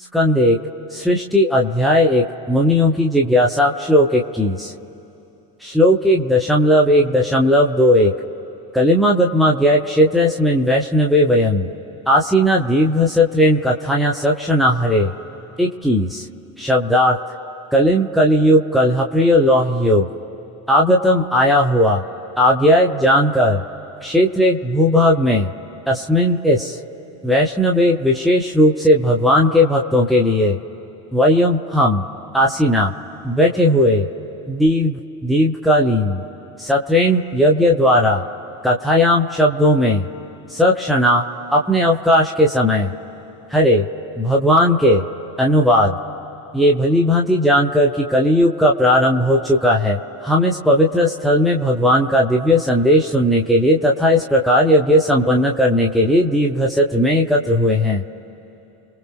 स्कंद एक, सृष्टि अध्याय एक, मुनियों की जिज्ञासा। श्लोक 21। श्लोक 1.1.21। कलिमागतमाज्ञा क्षेत्रस्मिन् वैष्णवे वयम् आसीना दीर्घसत्रेण कथाया सक्षणा हरे। 21। शब्दार्थ। कलिम कलियुग कलहप्रिय लौह युग। आगतम आया हुआ, आज्ञा जानकर, क्षेत्र भूभाग में, अस्मिन इस, वैष्णवे विशेष रूप से भगवान के भक्तों के लिए, वयम हम, आसीना बैठे हुए, दीर्घकालीन, सत्रेण यज्ञ द्वारा, कथायाम शब्दों में, सक्षणा अपने अवकाश के समय, हरे भगवान के। अनुवाद। ये भलीभांति जानकर कि कलियुग का प्रारंभ हो चुका है, हम इस पवित्र स्थल में भगवान का दिव्य संदेश सुनने के लिए तथा इस प्रकार यज्ञ संपन्न करने के लिए दीर्घ सत्र में एकत्र हुए हैं।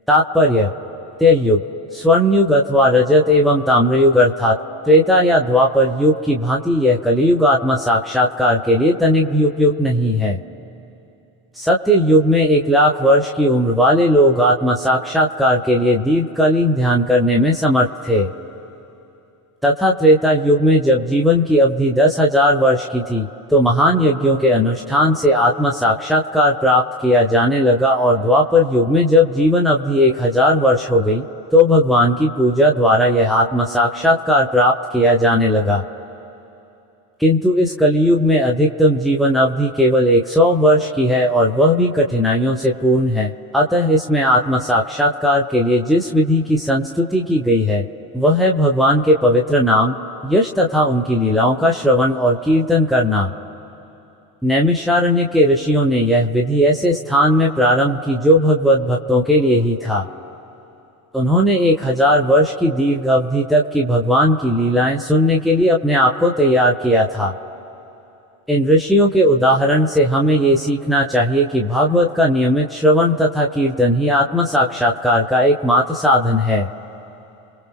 तात्पर्य। त्रेयुग, स्वर्णयुग अथवा रजत एवं ताम्रयुग अर्थात त्रेता या द्वापर युग की भांति यह कलियुग आत्मा साक्षात्कार के लिए तनिक भी उपयुक्त नहीं है। सत्य युग में 1,00,000 वर्ष की उम्र वाले लोग आत्मा साक्षात्कार के लिए दीर्घकालीन ध्यान करने में समर्थ थे, तथा त्रेता युग में जब जीवन की अवधि 10,000 वर्ष की थी, तो महान यज्ञों के अनुष्ठान से आत्मा साक्षात्कार प्राप्त किया जाने लगा, और द्वापर युग में जब जीवन अवधि 1,000 वर्ष हो गई, तो भगवान की पूजा द्वारा यह आत्मा साक्षात्कार प्राप्त किया जाने लगा। किंतु इस कलियुग में अधिकतम जीवन अवधि केवल 100 वर्ष की है, और वह भी कठिनाइयों से पूर्ण है। अतः इसमें आत्मा साक्षात्कार के लिए जिस विधि की संस्तुति की गई है, वह है भगवान के पवित्र नाम, यश तथा उनकी लीलाओं का श्रवण और कीर्तन करना। नैमिषारण्य के ऋषियों ने यह विधि ऐसे स्थान में प्रारंभ की जो भगवत भक्तों के लिए ही था। उन्होंने 1,000 वर्ष की दीर्घ अवधि तक की भगवान की लीलाएं सुनने के लिए अपने आप को तैयार किया था। इन ऋषियों के उदाहरण से हमें ये सीखना चाहिए कि भागवत का नियमित श्रवण तथा कीर्तन ही आत्म साक्षात्कार का एकमात्र साधन है।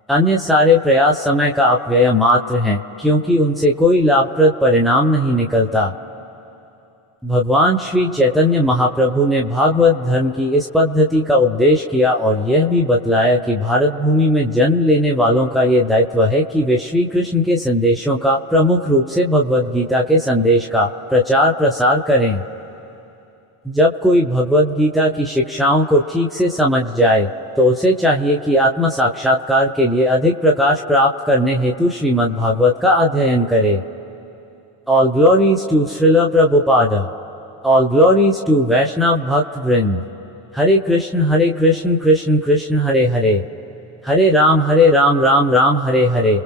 अन्य सारे प्रयास समय का अपव्यय मात्र हैं, क्योंकि उनसे कोई लाभप्रद परिणाम नहीं निकलता। भगवान श्री चैतन्य महाप्रभु ने भागवत धर्म की इस पद्धति का उपदेश किया और यह भी बतलाया कि भारत भूमि में जन्म लेने वालों का ये दायित्व है कि वे श्री कृष्ण के संदेशों का, प्रमुख रूप से भगवत गीता के संदेश का, प्रचार प्रसार करें। जब कोई भगवत गीता की शिक्षाओं को ठीक से समझ जाए, तो उसे चाहिए कि आत्म साक्षात्कार के लिए अधिक प्रकाश प्राप्त करने हेतु श्रीमद् भागवत का अध्ययन करे। All glories to Srila Prabhupada. All glories to Vaishnav Bhakt Vrind. Hare Krishna Krishna Krishna Hare Hare. Hare Ram Ram Ram Hare Hare.